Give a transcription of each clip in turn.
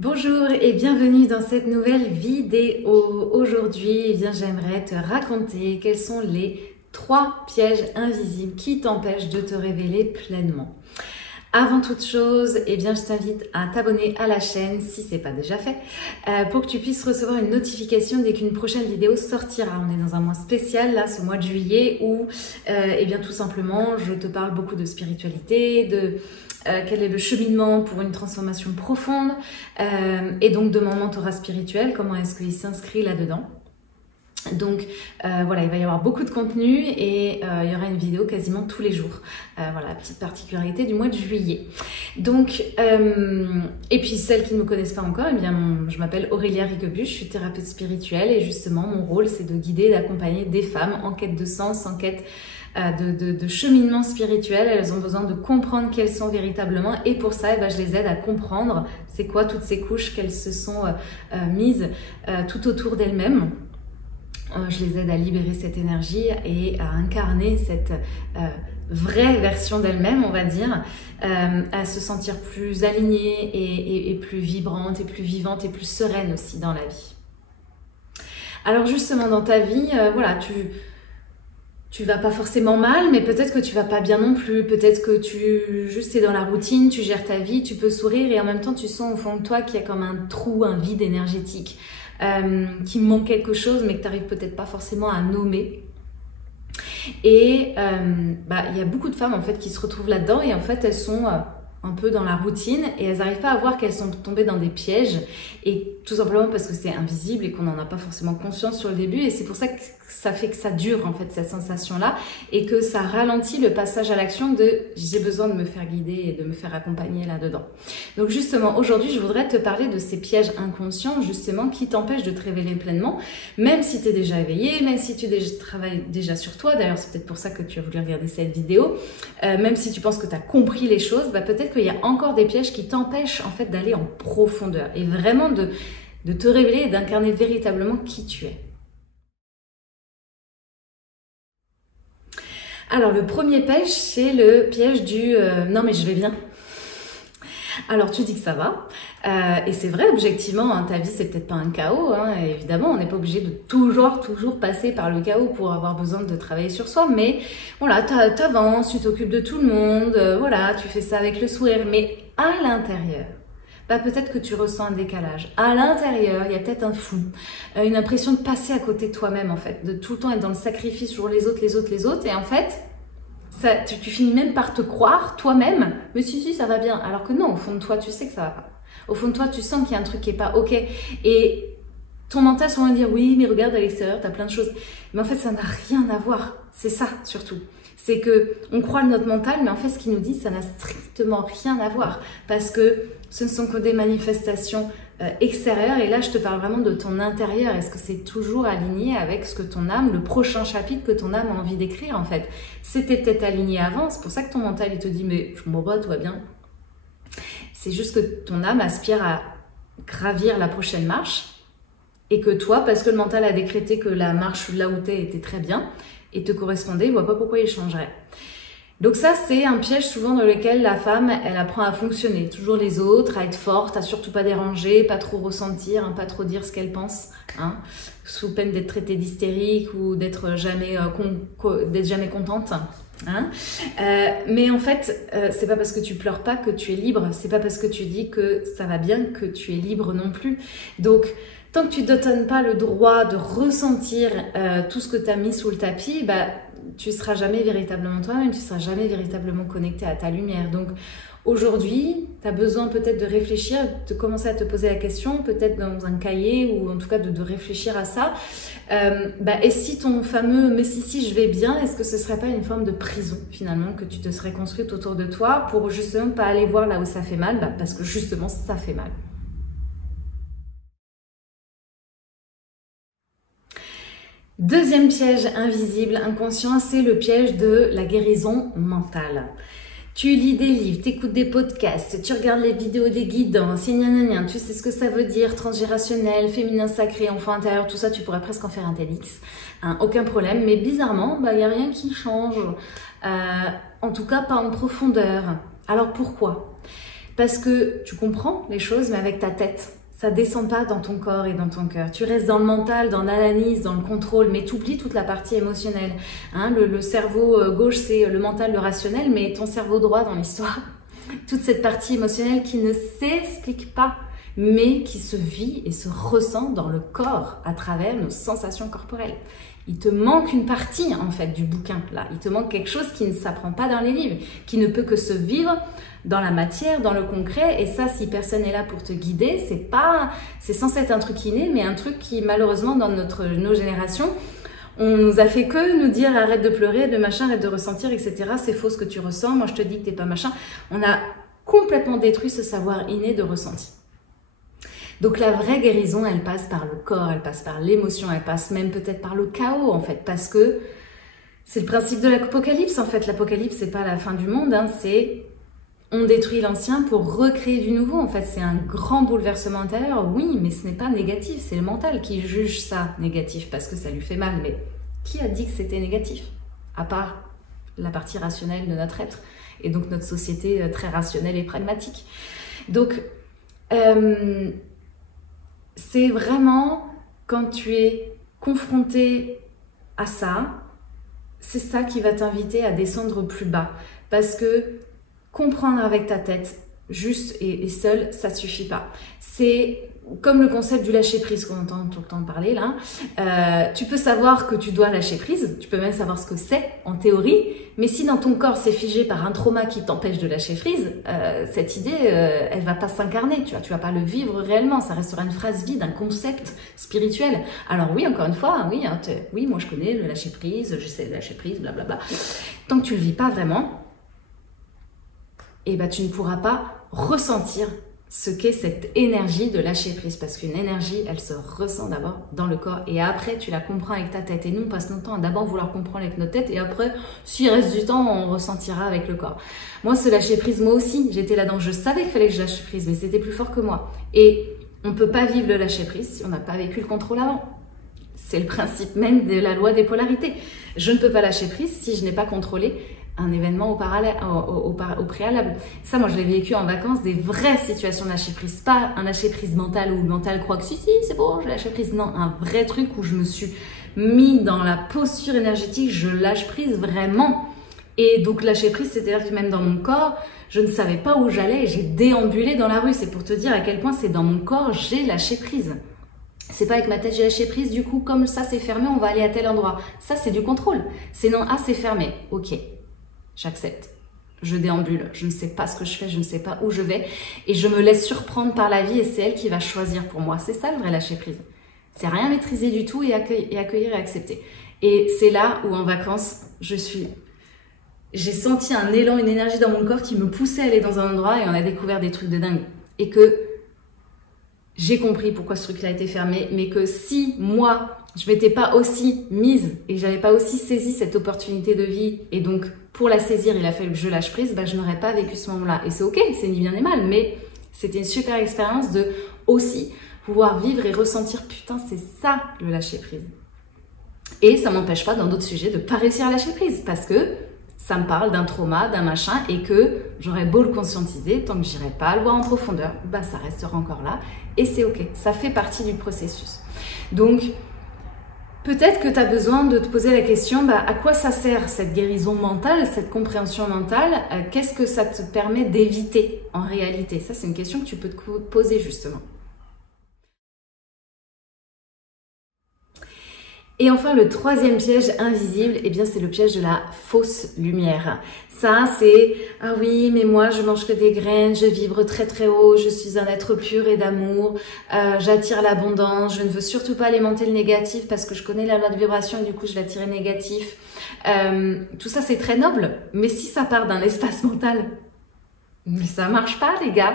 Bonjour et bienvenue dans cette nouvelle vidéo. Aujourd'hui, j'aimerais te raconter quels sont les 3 pièges invisibles qui t'empêchent de te révéler pleinement. Avant toute chose, je t'invite à t'abonner à la chaîne si ce n'est pas déjà fait pour que tu puisses recevoir une notification dès qu'une prochaine vidéo sortira. On est dans un mois spécial, là, ce mois de juillet où, tout simplement, je te parle beaucoup de spiritualité, de quel est le cheminement pour une transformation profonde et donc de mon mentorat spirituel, comment est-ce qu'il s'inscrit là-dedans. Donc voilà, il va y avoir beaucoup de contenu et il y aura une vidéo quasiment tous les jours. Voilà, la petite particularité du mois de juillet. Donc, et puis celles qui ne me connaissent pas encore, je m'appelle Aurélia Riquebuche, je suis thérapeute spirituelle et justement mon rôle c'est de guider et d'accompagner des femmes en quête de sens, en quête de cheminement spirituel. Elles ont besoin de comprendre quelles sont véritablement et pour ça je les aide à comprendre c'est quoi toutes ces couches qu'elles se sont mises tout autour d'elles-mêmes. Je les aide à libérer cette énergie et à incarner cette vraie version d'elle-même, on va dire, à se sentir plus alignée et plus vibrante et plus vivante et plus sereine aussi dans la vie. Alors justement dans ta vie, tu vas pas forcément mal, mais peut-être que tu vas pas bien non plus. Peut-être que tu es dans la routine, tu gères ta vie, tu peux sourire et en même temps tu sens au fond de toi qu'il y a comme un trou, un vide énergétique. Qui manque quelque chose mais que tu n'arrives peut-être pas forcément à nommer. Et il y a beaucoup de femmes en fait qui se retrouvent là-dedans et en fait elles sont un peu dans la routine et elles n'arrivent pas à voir qu'elles sont tombées dans des pièges et tout simplement parce que c'est invisible et qu'on n'en a pas forcément conscience sur le début et c'est pour ça que ça fait que ça dure en fait cette sensation-là et que ça ralentit le passage à l'action de j'ai besoin de me faire guider et de me faire accompagner là-dedans. Donc justement aujourd'hui je voudrais te parler de ces pièges inconscients justement qui t'empêchent de te révéler pleinement même si tu es déjà éveillé, même si tu travailles déjà sur toi, d'ailleurs c'est peut-être pour ça que tu as voulu regarder cette vidéo, même si tu penses que tu as compris les choses, peut-être qu'il y a encore des pièges qui t'empêchent en fait d'aller en profondeur et vraiment de te révéler et d'incarner véritablement qui tu es. Alors le premier piège, c'est le piège du non mais je vais bien. Alors tu dis que ça va, et c'est vrai objectivement, hein, ta vie c'est peut-être pas un chaos, hein, évidemment on n'est pas obligé de toujours passer par le chaos pour avoir besoin de travailler sur soi, mais voilà, t'avances, tu t'occupes de tout le monde, voilà, tu fais ça avec le sourire, mais à l'intérieur, peut-être que tu ressens un décalage. À l'intérieur, il y a peut-être un flou, une impression de passer à côté de toi-même en fait, de tout le temps être dans le sacrifice sur les autres, et en fait, tu finis même par te croire toi-même, mais si, ça va bien. Alors que non, au fond de toi, tu sais que ça va pas. Au fond de toi, tu sens qu'il y a un truc qui est pas ok. Et ton mental souvent va dire oui, mais regarde à l'extérieur, tu as plein de choses. Mais en fait, ça n'a rien à voir. C'est ça surtout. C'est que on croit notre mental, mais en fait, ce qu'il nous dit, ça n'a strictement rien à voir. Parce que ce ne sont que des manifestations extérieures. Et là, je te parle vraiment de ton intérieur. Est-ce que c'est toujours aligné avec ce que ton âme, le prochain chapitre que ton âme a envie d'écrire en fait? C'était peut-être aligné avant. C'est pour ça que ton mental, il te dit, mais je comprends pas, tout va bien. C'est juste que ton âme aspire à gravir la prochaine marche. Et que toi, parce que le mental a décrété que la marche là où t'es était très bien et te correspondait, il ne voit pas pourquoi il changerait. Donc ça, c'est un piège souvent dans lequel la femme, elle apprend à fonctionner. Toujours les autres, à être forte, à surtout pas déranger, pas trop ressentir, pas trop dire ce qu'elle pense, sous peine d'être traitée d'hystérique ou d'être jamais contente. Mais en fait, c'est pas parce que tu pleures pas que tu es libre. C'est pas parce que tu dis que ça va bien que tu es libre non plus. Donc, tant que tu ne te donnes pas le droit de ressentir tout ce que tu as mis sous le tapis, tu ne seras jamais véritablement toi-même, tu ne seras jamais véritablement connecté à ta lumière. Donc aujourd'hui, tu as besoin peut-être de réfléchir, de commencer à te poser la question, peut-être dans un cahier ou en tout cas de réfléchir à ça. Et si ton fameux « mais si je vais bien », est-ce que ce ne serait pas une forme de prison finalement que tu te serais construite autour de toi pour justement pas aller voir là où ça fait mal, parce que justement ça fait mal. Deuxième piège invisible, inconscient, c'est le piège de la guérison mentale. Tu lis des livres, tu écoutes des podcasts, tu regardes les vidéos des guidants, tu sais ce que ça veut dire, transgénérationnel, féminin sacré, enfant intérieur, tout ça, tu pourrais presque en faire un TEDx, aucun problème. Mais bizarrement, il n'y a rien qui change, en tout cas pas en profondeur. Alors pourquoi ? Parce que tu comprends les choses, mais avec ta tête. Ça descend pas dans ton corps et dans ton cœur. Tu restes dans le mental, dans l'analyse, dans le contrôle, mais tu oublies toute la partie émotionnelle. Hein, le cerveau gauche, c'est le mental, le rationnel, mais ton cerveau droit dans l'histoire, toute cette partie émotionnelle qui ne s'explique pas, mais qui se vit et se ressent dans le corps à travers nos sensations corporelles. Il te manque une partie en fait du bouquin là. Il te manque quelque chose qui ne s'apprend pas dans les livres, qui ne peut que se vivre dans la matière, dans le concret. Et ça, si personne n'est là pour te guider, c'est censé être un truc inné, mais un truc qui malheureusement dans nos générations, on nous a fait que nous dire arrête de pleurer, de machin, arrête de ressentir, etc. C'est faux ce que tu ressens. Moi, je te dis que t'es pas machin. On a complètement détruit ce savoir inné de ressenti. Donc la vraie guérison, elle passe par le corps, elle passe par l'émotion, elle passe même peut-être par le chaos en fait, parce que c'est le principe de l'apocalypse en fait. L'apocalypse, c'est pas la fin du monde, hein, c'est on détruit l'ancien pour recréer du nouveau. En fait, c'est un grand bouleversement intérieur, oui, mais ce n'est pas négatif, c'est le mental qui juge ça négatif parce que ça lui fait mal. Mais qui a dit que c'était négatif? À part la partie rationnelle de notre être et donc notre société très rationnelle et pragmatique. Donc, c'est vraiment quand tu es confronté à ça, c'est ça qui va t'inviter à descendre plus bas. Parce que comprendre avec ta tête, juste et seul, ça suffit pas. C'est comme le concept du lâcher prise qu'on entend tout le temps parler là. Tu peux savoir que tu dois lâcher prise, tu peux même savoir ce que c'est en théorie, mais si dans ton corps c'est figé par un trauma qui t'empêche de lâcher prise, cette idée, elle va pas s'incarner, tu vas pas le vivre réellement, ça restera une phrase vide, un concept spirituel. Alors oui, encore une fois, oui, hein, oui, moi je connais le lâcher prise, j'essaie de lâcher prise, blablabla. Tant que tu le vis pas vraiment, et ben tu ne pourras pas ressentir ce qu'est cette énergie de lâcher prise, parce qu'une énergie, elle se ressent d'abord dans le corps et après tu la comprends avec ta tête. Et nous on passe notre temps à d'abord vouloir comprendre avec notre tête et après, s'il reste du temps, on ressentira avec le corps. Moi, ce lâcher prise, moi aussi, j'étais là-dedans, je savais qu'il fallait que je lâche prise, mais c'était plus fort que moi. Et on ne peut pas vivre le lâcher prise si on n'a pas vécu le contrôle avant. C'est le principe même de la loi des polarités. Je ne peux pas lâcher prise si je n'ai pas contrôlé un événement au préalable. Ça, moi, je l'ai vécu en vacances, des vraies situations de lâcher prise. Pas un lâcher prise mental où le mental croit que si, c'est bon, je lâche prise. Non, un vrai truc où je me suis mis dans la posture énergétique, je lâche prise vraiment. Et donc, lâcher prise, c'est-à-dire que même dans mon corps, je ne savais pas où j'allais et j'ai déambulé dans la rue. C'est pour te dire à quel point c'est dans mon corps, j'ai lâché prise. C'est pas avec ma tête, j'ai lâché prise, du coup, comme ça c'est fermé, on va aller à tel endroit. Ça, c'est du contrôle. C'est non, ah, c'est fermé. Ok. J'accepte, je déambule, je ne sais pas ce que je fais, je ne sais pas où je vais et je me laisse surprendre par la vie et c'est elle qui va choisir pour moi. C'est ça le vrai lâcher prise. C'est rien maîtriser du tout et accueillir et accepter. Et c'est là où en vacances, j'ai senti un élan, une énergie dans mon corps qui me poussait à aller dans un endroit et on a découvert des trucs de dingue. Et que j'ai compris pourquoi ce truc-là a été fermé, mais que si moi, je m'étais pas aussi mise et j'avais pas aussi saisi cette opportunité de vie et donc pour la saisir, il a fallu que je lâche prise, bah, je n'aurais pas vécu ce moment-là. Et c'est ok, c'est ni bien ni mal, mais c'était une super expérience de aussi pouvoir vivre et ressentir, putain, c'est ça le lâcher prise. Et ça m'empêche pas dans d'autres sujets de pas réussir à lâcher prise parce que ça me parle d'un trauma, d'un machin et que j'aurais beau le conscientiser, tant que j'irai pas le voir en profondeur, bah ça restera encore là et c'est ok, ça fait partie du processus. Donc, peut-être que tu as besoin de te poser la question, bah, à quoi ça sert cette guérison mentale, cette compréhension mentale, qu'est-ce que ça te permet d'éviter en réalité? Ça, c'est une question que tu peux te poser justement. Et enfin, le troisième piège invisible, eh bien, c'est le piège de la fausse lumière. Ça, c'est « Ah oui, mais moi, je mange que des graines, je vibre très très haut, je suis un être pur et d'amour, j'attire l'abondance, je ne veux surtout pas alimenter le négatif parce que je connais la loi de vibration et du coup, je vais attirer négatif. » Tout ça, c'est très noble, mais si ça part d'un espace mental, mais ça marche pas, les gars,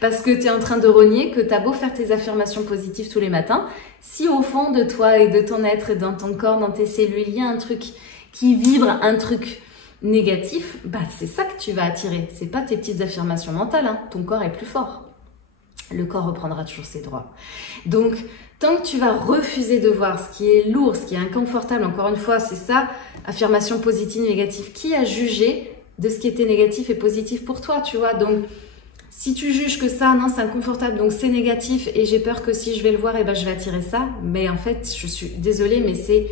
parce que tu es en train de renier que tu as beau faire tes affirmations positives tous les matins, si au fond de toi et de ton être, dans ton corps, dans tes cellules, il y a un truc qui vibre, un truc négatif, bah c'est ça que tu vas attirer. C'est pas tes petites affirmations mentales, hein. Ton corps est plus fort. Le corps reprendra toujours ses droits. Donc, tant que tu vas refuser de voir ce qui est lourd, ce qui est inconfortable, encore une fois, c'est ça, affirmation positive, négative, qui a jugé de ce qui était négatif et positif pour toi, tu vois. Donc, Si tu juges que ça, non, c'est inconfortable, donc c'est négatif et j'ai peur que si je vais le voir, eh ben, je vais attirer ça. Mais en fait, je suis désolée, mais c'est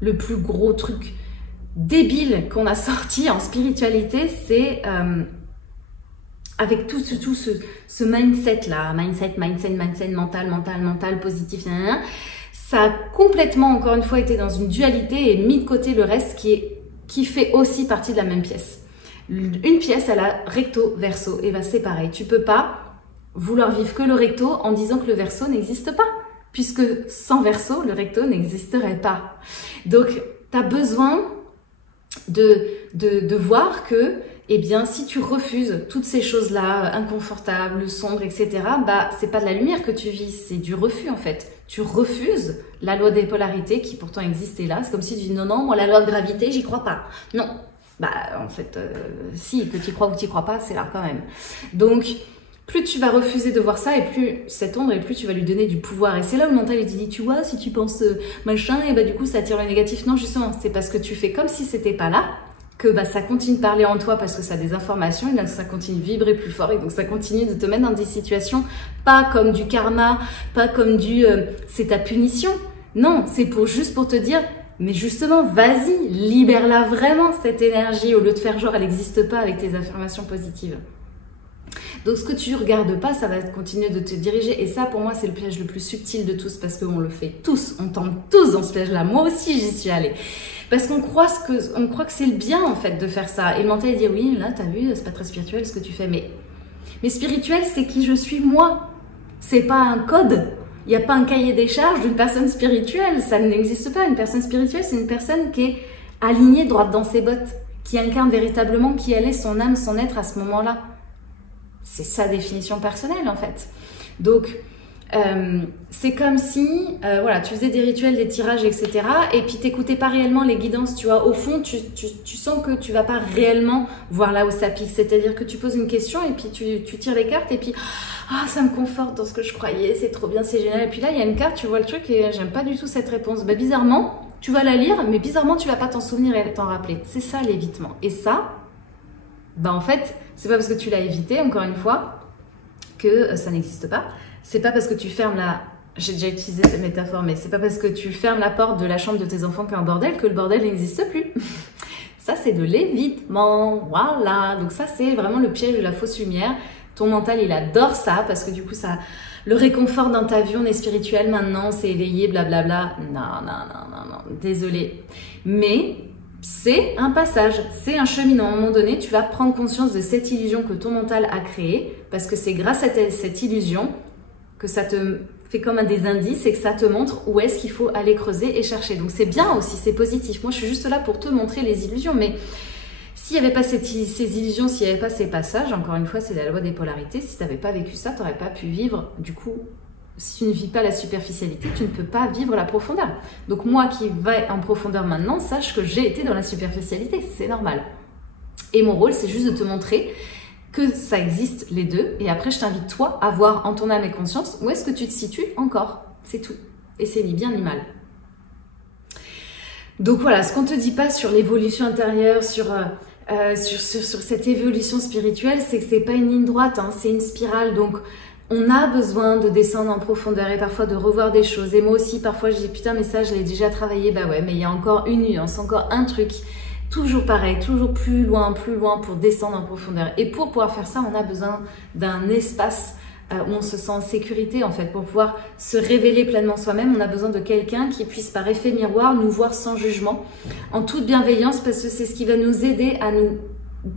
le plus gros truc débile qu'on a sorti en spiritualité, c'est avec tout ce mindset-là, mindset, mental, positif, ça a complètement, encore une fois, été dans une dualité et mis de côté le reste qui fait aussi partie de la même pièce. Une pièce, elle a recto, verso, et ben c'est pareil. Tu peux pas vouloir vivre que le recto en disant que le verso n'existe pas, puisque sans verso, le recto n'existerait pas. Donc, tu as besoin de voir que, eh bien, si tu refuses toutes ces choses-là, inconfortables, sombres, etc., bah, c'est pas de la lumière que tu vis, c'est du refus, en fait. Tu refuses la loi des polarités qui pourtant existait là. C'est comme si tu dis non, moi, la loi de gravité, j'y crois pas. Non. Bah, en fait, si, que tu crois ou tu crois pas, c'est là quand même. Donc, plus tu vas refuser de voir ça, et plus cette ombre, et plus tu vas lui donner du pouvoir. Et c'est là où le mental, il te dit, tu vois, si tu penses machin, et bah du coup, ça attire le négatif. Non, justement, c'est parce que tu fais comme si c'était pas là, que bah, ça continue de parler en toi parce que ça a des informations, et donc ça continue de vibrer plus fort, et donc ça continue de te mettre dans des situations, pas comme du karma, pas comme c'est ta punition. Non, c'est juste pour te dire, mais justement, vas-y, libère-la vraiment, cette énergie, au lieu de faire genre, elle n'existe pas avec tes affirmations positives. Donc, ce que tu regardes pas, ça va continuer de te diriger. Et ça, pour moi, c'est le piège le plus subtil de tous, parce qu'on le fait tous, on tombe tous dans ce piège-là. Moi aussi, j'y suis allée. Parce qu'on croit que c'est le bien, en fait, de faire ça. Et le mental, il dit, oui, là, t'as vu, c'est pas très spirituel ce que tu fais. Mais spirituel, c'est qui je suis moi. C'est pas un code. Il n'y a pas un cahier des charges d'une personne spirituelle, ça n'existe pas. Une personne spirituelle, c'est une personne qui est alignée droite dans ses bottes, qui incarne véritablement qui elle est, son âme, son être à ce moment-là. C'est sa définition personnelle en fait. Donc, c'est comme si voilà, tu faisais des rituels, des tirages, etc. Et puis tu n'écoutais pas réellement les guidances, tu vois. Au fond, tu sens que tu ne vas pas réellement voir là où ça pique. C'est-à-dire que tu poses une question et puis tu tires les cartes et puis... Ah, ça me conforte dans ce que je croyais, c'est trop bien, c'est génial. Et puis là, il y a une carte, tu vois le truc et j'aime pas du tout cette réponse. Bah, bizarrement, tu vas la lire, mais bizarrement, tu vas pas t'en souvenir et t'en rappeler. C'est ça l'évitement. Et ça, bah en fait, c'est pas parce que tu l'as évité, encore une fois, que ça n'existe pas. C'est pas parce que tu fermes la... J'ai déjà utilisé cette métaphore, mais c'est pas parce que tu fermes la porte de la chambre de tes enfants qu'un bordel que le bordel n'existe plus. Ça, c'est de l'évitement. Voilà. Donc ça, c'est vraiment le piège de la fausse lumière. Ton mental, il adore ça parce que du coup, ça le réconforte dans ta vie. On est spirituel maintenant, c'est éveillé, blablabla. Non, désolé. Mais c'est un passage, c'est un cheminement. À un moment donné, tu vas prendre conscience de cette illusion que ton mental a créée parce que c'est grâce à cette illusion que ça te fait comme un des indices et que ça te montre où est-ce qu'il faut aller creuser et chercher. Donc c'est bien aussi, c'est positif. Moi, je suis juste là pour te montrer les illusions, mais... S'il n'y avait pas ces illusions, s'il n'y avait pas ces passages, encore une fois, c'est la loi des polarités. Si tu n'avais pas vécu ça, tu n'aurais pas pu vivre. Du coup, si tu ne vis pas la superficialité, tu ne peux pas vivre la profondeur. Donc moi qui vais en profondeur maintenant, sache que j'ai été dans la superficialité. C'est normal. Et mon rôle, c'est juste de te montrer que ça existe les deux. Et après, je t'invite toi à voir en ton âme et conscience où est-ce que tu te situes encore. C'est tout. Et c'est ni bien ni mal. Donc voilà, ce qu'on ne te dit pas sur l'évolution intérieure, sur cette évolution spirituelle, c'est que c'est pas une ligne droite, hein, c'est une spirale. Donc, on a besoin de descendre en profondeur et parfois de revoir des choses. Et moi aussi, parfois, je dis putain, mais ça, je l'ai déjà travaillé. Bah ouais, mais il y a encore une nuance, encore un truc. Toujours pareil, toujours plus loin pour descendre en profondeur. Et pour pouvoir faire ça, on a besoin d'un espace où on se sent en sécurité en fait. Pour pouvoir se révéler pleinement soi-même, on a besoin de quelqu'un qui puisse par effet miroir nous voir sans jugement, en toute bienveillance, parce que c'est ce qui va nous aider à nous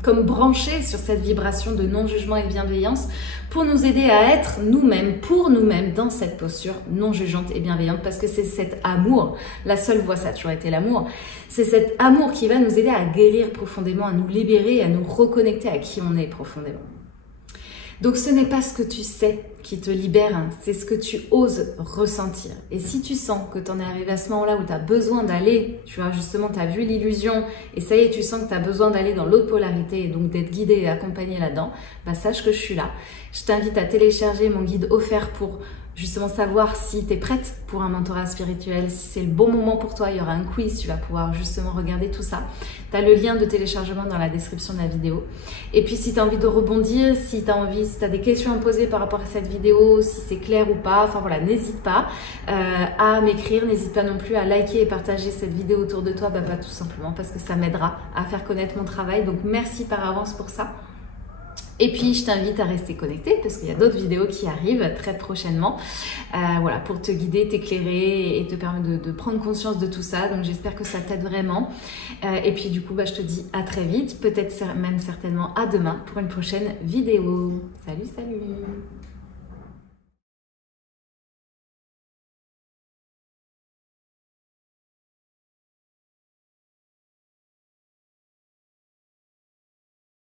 comme brancher sur cette vibration de non-jugement et de bienveillance pour nous aider à être nous-mêmes, pour nous-mêmes, dans cette posture non jugeante et bienveillante, parce que c'est cet amour, la seule voie, ça a toujours été l'amour, c'est cet amour qui va nous aider à guérir profondément, à nous libérer, à nous reconnecter à qui on est profondément. Donc ce n'est pas ce que tu sais qui te libère, hein, c'est ce que tu oses ressentir. Et si tu sens que tu en es arrivé à ce moment-là où tu as besoin d'aller, tu vois, justement, tu as vu l'illusion et ça y est, tu sens que tu as besoin d'aller dans l'autre polarité et donc d'être guidé et accompagné là-dedans, bah sache que je suis là. Je t'invite à télécharger mon guide offert pour justement savoir si tu es prête pour un mentorat spirituel, si c'est le bon moment pour toi. Il y aura un quiz, tu vas pouvoir justement regarder tout ça. Tu as le lien de téléchargement dans la description de la vidéo. Et puis si tu as envie de rebondir, si tu as des questions à poser par rapport à cette vidéo, si c'est clair ou pas, enfin voilà, n'hésite pas à m'écrire, n'hésite pas non plus à liker et partager cette vidéo autour de toi, tout simplement parce que ça m'aidera à faire connaître mon travail. Donc merci par avance pour ça. Et puis, je t'invite à rester connecté parce qu'il y a d'autres vidéos qui arrivent très prochainement voilà, pour te guider, t'éclairer et te permettre de prendre conscience de tout ça. Donc, j'espère que ça t'aide vraiment. Et puis, du coup, je te dis à très vite, peut-être même certainement à demain pour une prochaine vidéo. Salut, salut!